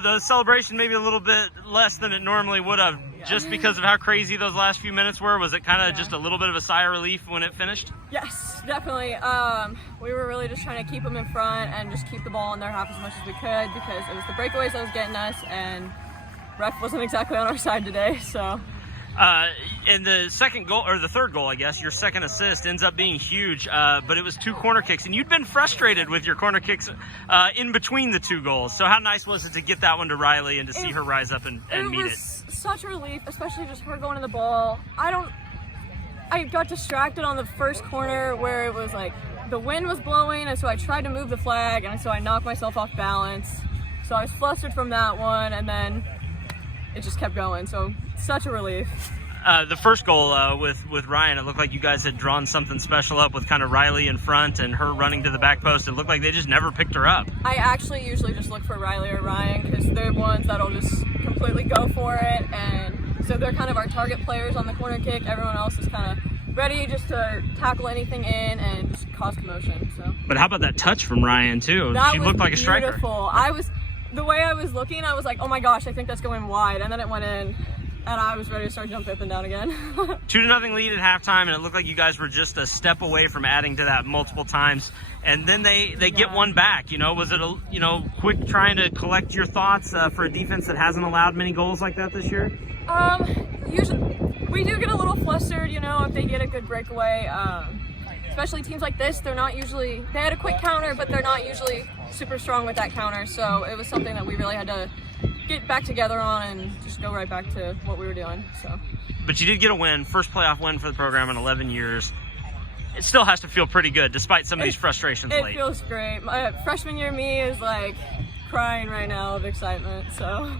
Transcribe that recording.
the celebration maybe a little bit less than it normally would have, just because of how crazy those last few minutes were. Was it kind of just a little bit of a sigh of relief when it finished? Yes, definitely. We were really just trying to keep them in front and just keep the ball in their half as much as we could, because it was the breakaways that was getting us, and ref wasn't exactly on our side today. So. And the second goal, or the third goal, I guess, your second assist ends up being huge, but it was 2 corner kicks, and you'd been frustrated with your corner kicks in between the 2 goals. So how nice was it to get that one to Riley and to see her rise up and meet it? It was such a relief, especially just her going to the ball. I got distracted on the first corner where it was like the wind was blowing, and so I tried to move the flag, and so I knocked myself off balance. So I was flustered from that one, and then it just kept going. So such a relief. The first goal with Ryan, it looked like you guys had drawn something special up with kind of Riley in front and her running to the back post. It looked like they just never picked her up. I actually usually just look for Riley or Ryan, because they're ones that'll just completely go for it, and so they're kind of our target players on the corner kick. Everyone else is kind of ready just to tackle anything in and just cause commotion. So. But how about that touch from Ryan too? That she was looked like a striker. Beautiful. The way I was looking, I was like, oh my gosh, I think that's going wide, and then it went in. And I was ready to start jumping up and down again. 2-0 lead at halftime, and it looked like you guys were just a step away from adding to that multiple times. And then they get one back. You know, was it a quick trying to collect your thoughts for a defense that hasn't allowed many goals like that this year? Usually we do get a little flustered, if they get a good breakaway. Especially teams like this, they had a quick counter, but they're not usually super strong with that counter. So it was something that we really had to get back together on and just go right back to what we were doing. So. But you did get a win, first playoff win for the program in 11 years. It still has to feel pretty good, despite some of these frustrations late. It feels great. My freshman year me is like crying right now of excitement. So.